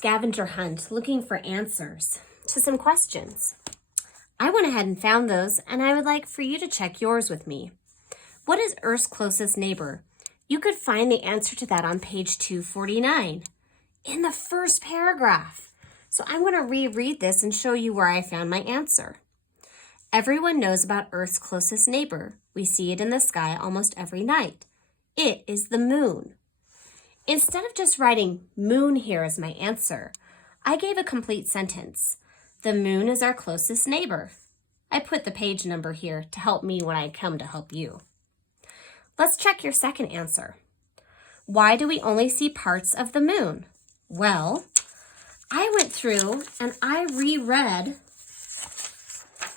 scavenger hunt looking for answers to some questions. I went ahead and found those, and I would like for you to check yours with me. What is Earth's closest neighbor? You could find the answer to that on page 249 in the first paragraph. So I'm going to reread this and show you where I found my answer. Everyone knows about Earth's closest neighbor. We see it in the sky almost every night. It is the moon. Instead of just writing moon here as my answer, I gave a complete sentence. The moon is our closest neighbor. I put the page number here to help me when I come to help you. Let's check your second answer. Why do we only see parts of the moon? Well, I went through and I reread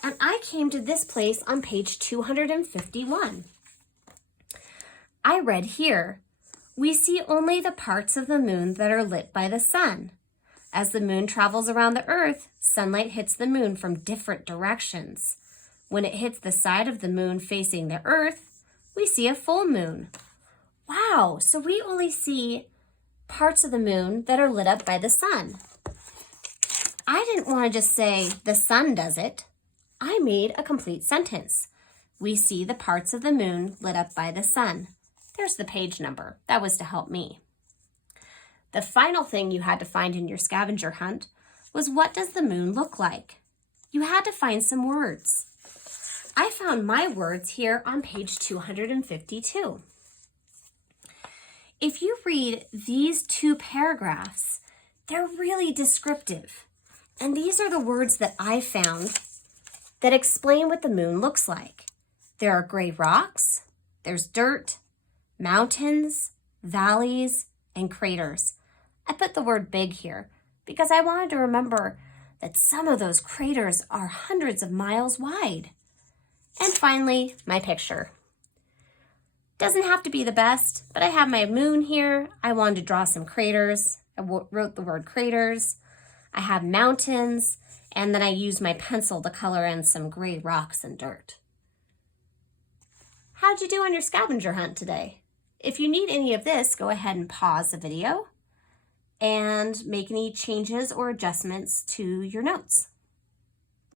and I came to this place on page 251. I read here, we see only the parts of the moon that are lit by the sun. As the moon travels around the earth, sunlight hits the moon from different directions. When it hits the side of the moon facing the earth, we see a full moon. Wow, so we only see parts of the moon that are lit up by the sun. I didn't want to just say the sun does it. I made a complete sentence. We see the parts of the moon lit up by the sun. There's the page number. That was to help me. The final thing you had to find in your scavenger hunt was, what does the moon look like? You had to find some words. I found my words here on page 252. If you read these two paragraphs, they're really descriptive. And these are the words that I found that explain what the moon looks like. There are gray rocks, there's dirt, mountains, valleys, and craters. I put the word big here because I wanted to remember that some of those craters are hundreds of miles wide. And finally, my picture. Doesn't have to be the best, but I have my moon here. I wanted to draw some craters. I wrote the word craters. I have mountains, and then I used my pencil to color in some gray rocks and dirt. How'd you do on your scavenger hunt today? If you need any of this, go ahead and pause the video and make any changes or adjustments to your notes.